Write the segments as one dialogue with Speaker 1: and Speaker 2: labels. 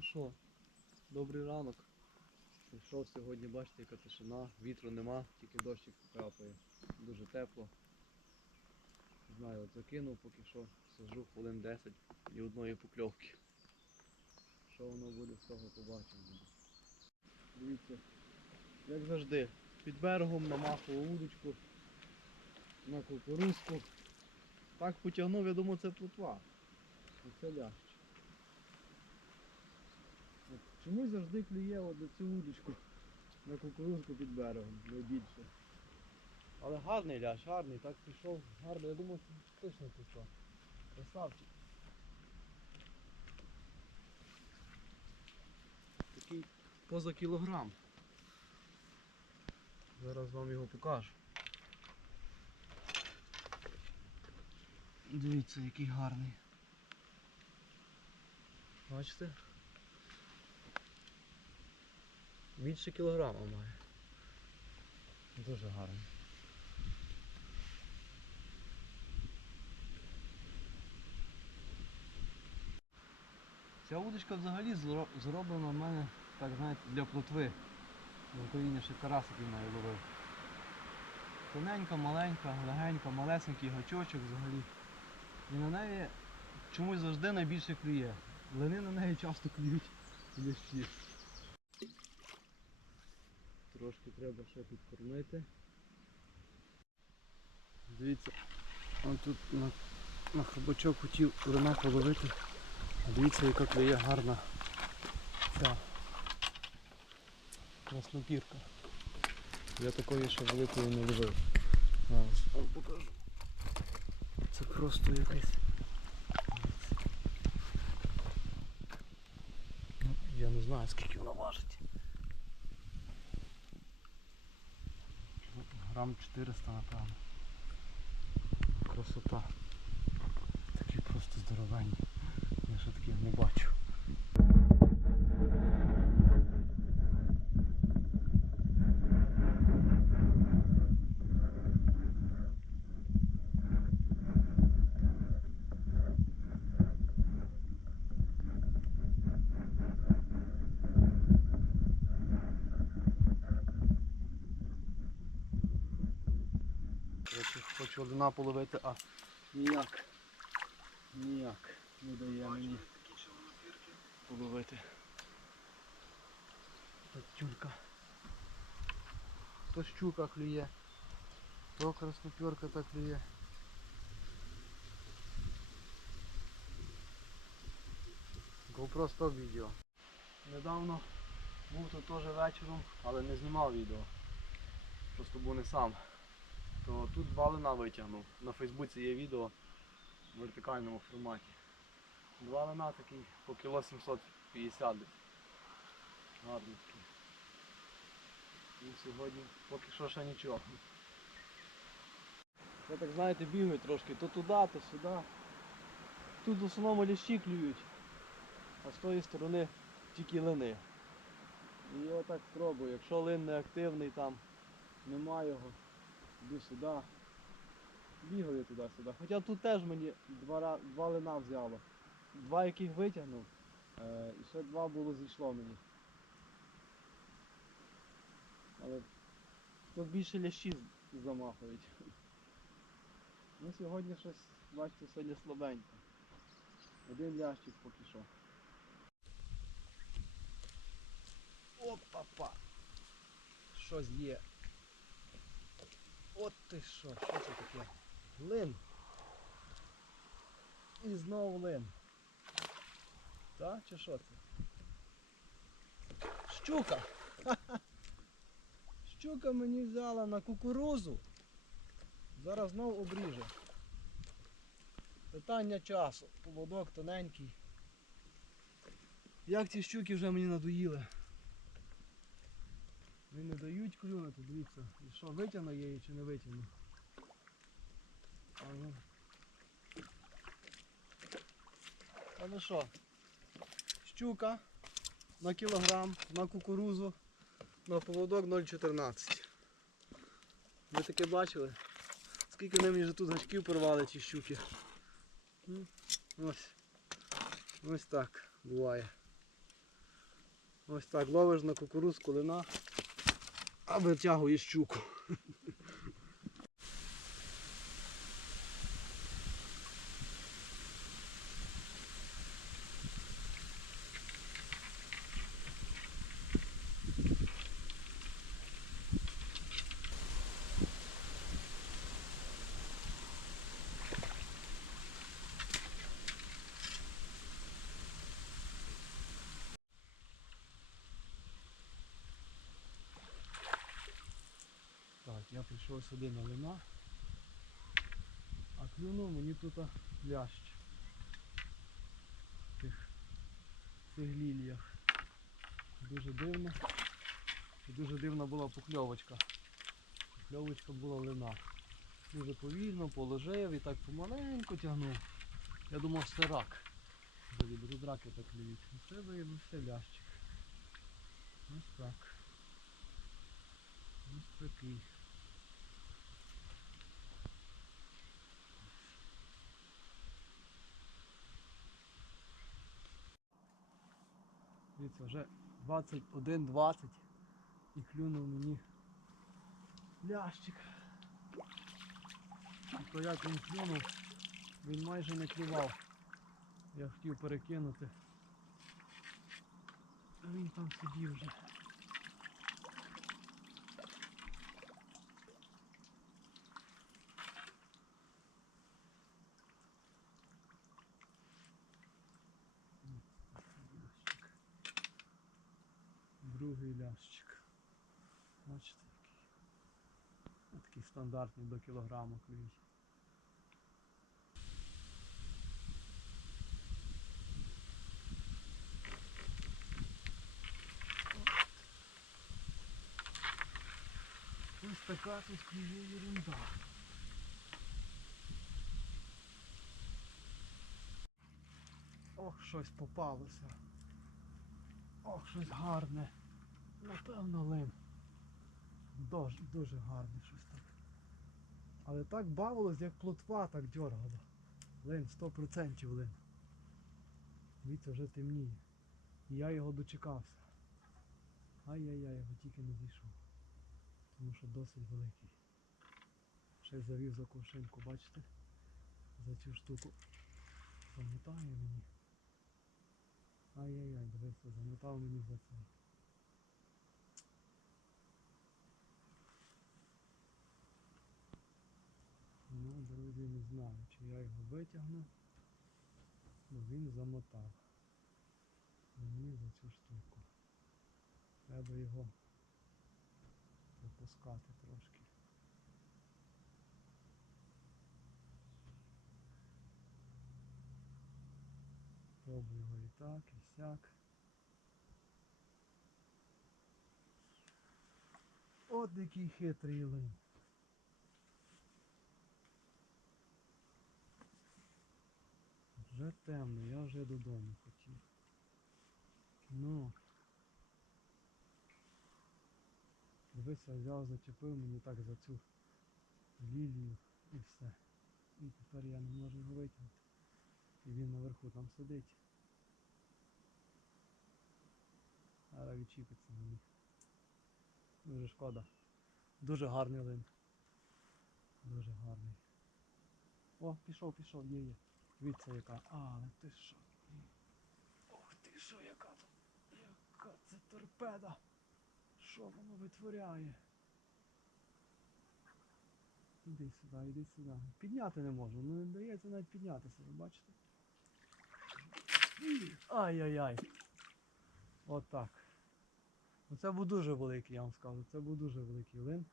Speaker 1: Ну що, добрий ранок. Прийшов сьогодні, бачите, яка тишина, вітру нема, тільки дощик капає. Дуже тепло. Не знаю, от закинув поки що, сижу хвилин 10 і одної покльовки. Що воно буде з того побачимо. Дивіться, як завжди, під берегом намахував удочку на кукурузку. Так потягнув, я думав це плотва. Це лящ. Чомусь завжди клює на цю удочку на кукурузку під берегом, найбільше. Але гарний лящ, гарний, так пішов, гарний, я думав, точно пішов. Красавчик. Такий поза кілограм. Зараз вам його покажу. Дивіться, який гарний. Бачите? Більше кілограма має. Дуже гарний. Ця удочка взагалі зроблена в мене, так знаєте, для плотви. В Україні ще карасиків нею ловив. Тоненька, маленька, легенька, малесенький гачочок взагалі. І на неї чомусь завжди найбільше клює. Лини на неї часто клюють. Трошки треба ще підкормити. Дивіться, он тут на, на хробачок хотів лина половити. Дивіться, яка клює гарна ця краснопірка. Я такої ще великої не ловив. Вам покажу. Це просто якась. Ну, я не знаю скільки вона важить. Ну, Грам 400 напевно. Красота. Такі просто здоровенні. Я ще таких не бачу. Хочу половити, а ніяк. Ніяк не дає мені половити. Тут тюлька. То щука клює, то краснопірка так клює. GoPro 100 відео. Недавно був тут теж вечором, але не знімав відео. Просто був не сам. То тут два лина витягнув. На Фейсбуці є відео в вертикальному форматі. Два лина такий по кіло 750 десь. Гарний такий. І сьогодні поки що ще нічого. Я так знаєте бігаю трошки то туди, то сюди. Тут в основному лящі клюють, а з тої сторони тільки лини. І я так спробую, якщо лин не активний там, нема його, йду сюди. Бігаю туди-сюди. Хоча тут теж мені два, два лина взяло. Два яких витягнув, е, і ще два було зійшло мені. Але тут більше лящі з- замахують. Ну сьогодні щось, бачите, сьогодні слабенько. Один лящик поки що. Опа-па! Щось є. От ти що, що це таке? Лин. І знову лин. Так, чи що це? Щука! Щука мені взяла на кукурузу. Зараз знов обріже. Питання часу. Поводок тоненький. Як ці щуки вже мені надоїли. Вони не дають клюнути, дивіться. І що, витягну її чи не витягну? А ну. А ну що? Щука на кілограм, на кукурузу, на поводок 0,14. Ви таке бачили? Скільки вони мені вже тут гачків порвали ці щуки. Ось. Ось так буває. Ось так, ловиш на кукурузку лина, а витягує щуку. Так, я прийшов сюди на лина, а клюнув мені тут лящ. В тих, цих ліліях. Дуже дивно. І дуже дивна була покльовочка. Покльовочка була лина. Дуже повільно положив і так помаленьку тягнув. Я думав, що це рак. Тут раки так клюють. Ну, Це виявився лящик. Ось так. Ось такий. Дивіться, вже 21.20 і клюнув мені лящик. І то як він клюнув, він майже не клював. Я хотів перекинути. А він там сидів вже. Лящик. Другий лящик. Бачите який. Такий стандартний до кілограма клюють. Ось така тут клює ерунда. Ох, щось попалося. Ох, щось гарне. Напевно лим. Дуже, дуже гарне щось. Але так бавилось, як плотва так дьоргало. Лин, 100% лин. Дивіться, вже темніє. І я його дочекався. Ай-яй-яй, його тільки не зійшов. Тому що досить великий. Ще завів за ковшинку, бачите? За цю штуку. Замотає мені. Ай-яй-яй, дивися, замотав мені за цей. Ну, друзі, не знаю, чи я його витягну. Ну він замотав. Мені за цю штуку. Треба його пропускати трошки. Пробую його і так, і сяк. От який хитрий лин. Темно, я вже додому хотів. Ну. Дивися, взяв, зачепив мені так за цю лілію і все. І тепер я не можу його витягнути. І він наверху там сидить. Зараз відчіпиться мені. Дуже шкода. Дуже гарний лин. Дуже гарний. О, пішов, пішов, є, є. Дивіться яка. А, але ти що? Ох ти що, яка. Яка це торпеда. Що воно витворяє? Іди сюди, іди сюди. Підняти не можу, ну не дається навіть піднятися, ви бачите? Ай-яй-яй. Отак. Оце був дуже великий, я вам скажу. Це був дуже великий лин.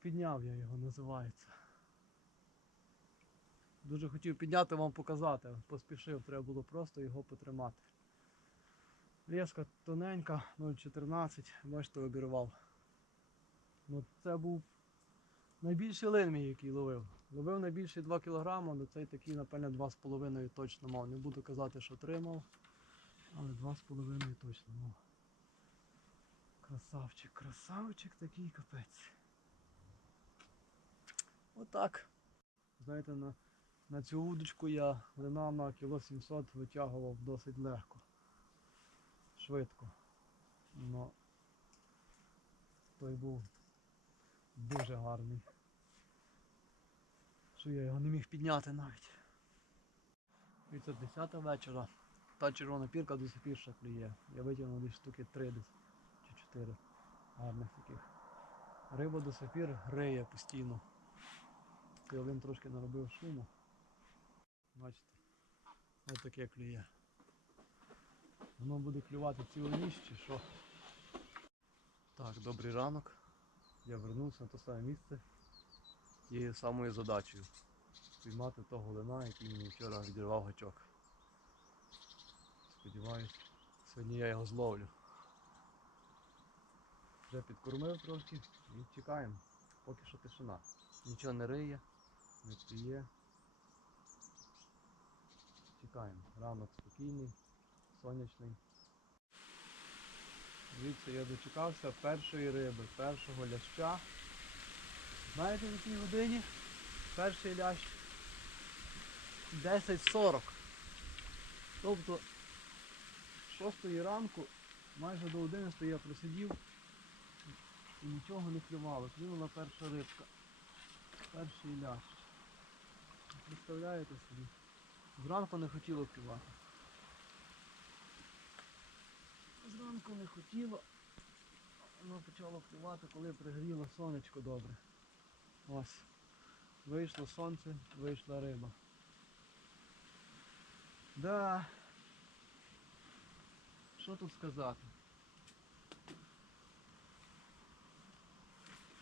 Speaker 1: Підняв я його, називається. Дуже хотів підняти вам показати, поспішив, треба було просто його потримати. Леска тоненька, 0,14, бачите, обірвав. Ну це був найбільший лин мій, який ловив. Ловив найбільший 2 кг, але цей такий, напевно, 2,5 точно мав. Не буду казати, що тримав, але 2,5 точно мав. Красавчик, красавчик такий капець. Отак. Знаєте, на, на цю удочку я лина на кіло 700 витягував досить легко. швидко. Но той був дуже гарний. Що я його не міг підняти навіть. Це 10 вечора. Та червона пірка до сих пір. Я витягнув десь штуки 3 десь чи 4 гарних таких. Риба до сих пір гриє постійно. Один трошки наробив шуму. Бачите? Ось таке клює. Воно буде клювати цілу ніч чи що? Так, добрий ранок. Я вернувся на те саме місце тією самою задачею. Спіймати того лина, який мені вчора відірвав гачок. Сподіваюсь, сьогодні я його зловлю. Вже підкормив трохи і чекаємо. Поки що тишина. Нічого не риє, не клює. Чекаємо. Ранок спокійний, сонячний. Дивіться, я дочекався першої риби, першого ляща. Знаєте в якій годині? Перший лящ 10.40. Тобто з 6 ранку майже до 11 я просидів і нічого не клювало. Клюнула перша рибка. Перший лящ. Представляєте собі? Зранку не хотіло клювати. Зранку не хотіло. Воно почало клювати, коли пригріло сонечко добре. Ось. Вийшло сонце, вийшла риба. Да. Що тут сказати?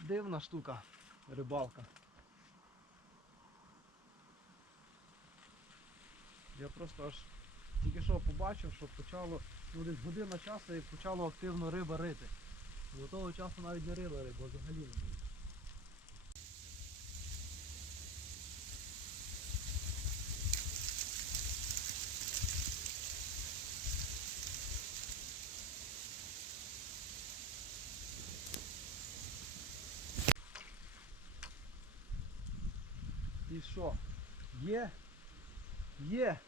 Speaker 1: Дивна штука, рибалка. Я просто аж тільки що побачив, що почало, ну десь година часу і почало активно риба рити. До того часу навіть не рила риба, взагалі не було. І що? Є? Є?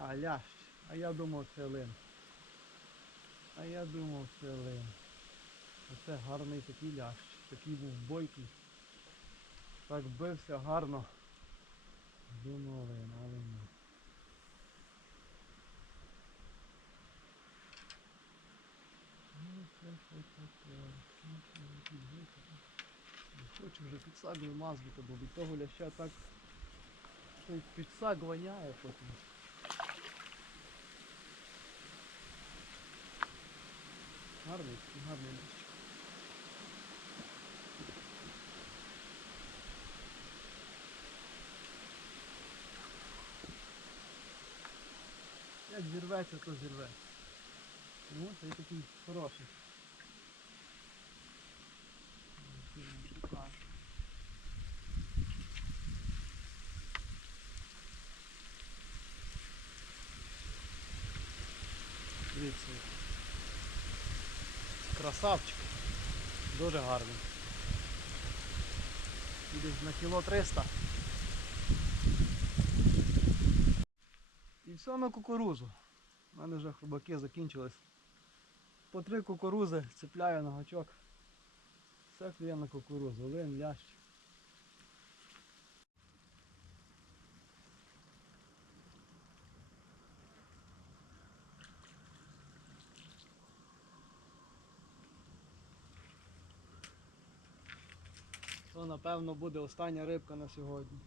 Speaker 1: А, лящ. А я думав це лин. А я думав це лин. Оце гарний такий лящ. Такий був бойкий. Так бився гарно. Думав лин, але ні. Ну. Не хочу вже підсаджую мазгу, бо від того ляща так й воняє потім. Гарний, гарний лящ. Як зірветься, то зірветься. Ну, це такий хороший. Шукаю. Дивіться. Красавчик. Дуже гарний. Десь на кіло 300. І все на кукурузу. У мене вже хробаки закінчились. По три кукурузи цепляю на гачок. Все клює на кукурузу. Лин, лящ. Напевно буде остання рибка на сьогодні.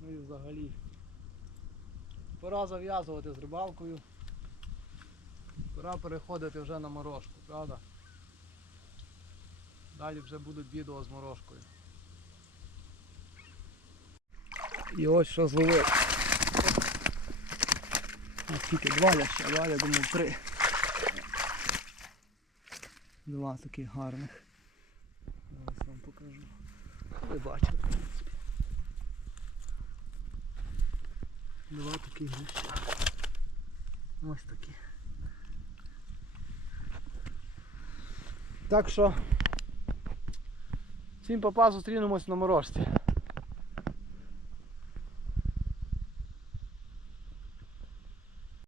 Speaker 1: Ну і взагалі. Пора зав'язувати з рибалкою. Пора переходити вже на морожку, правда? Далі вже будуть відео з морожкою. І ось що зловив. Тільки два ляща, два, я думав три. Два таких гарних. Покажу. Ви бачите, в принципі. Два таких ляща. Ось такі. Так що всім папа зустрінемось на морожці.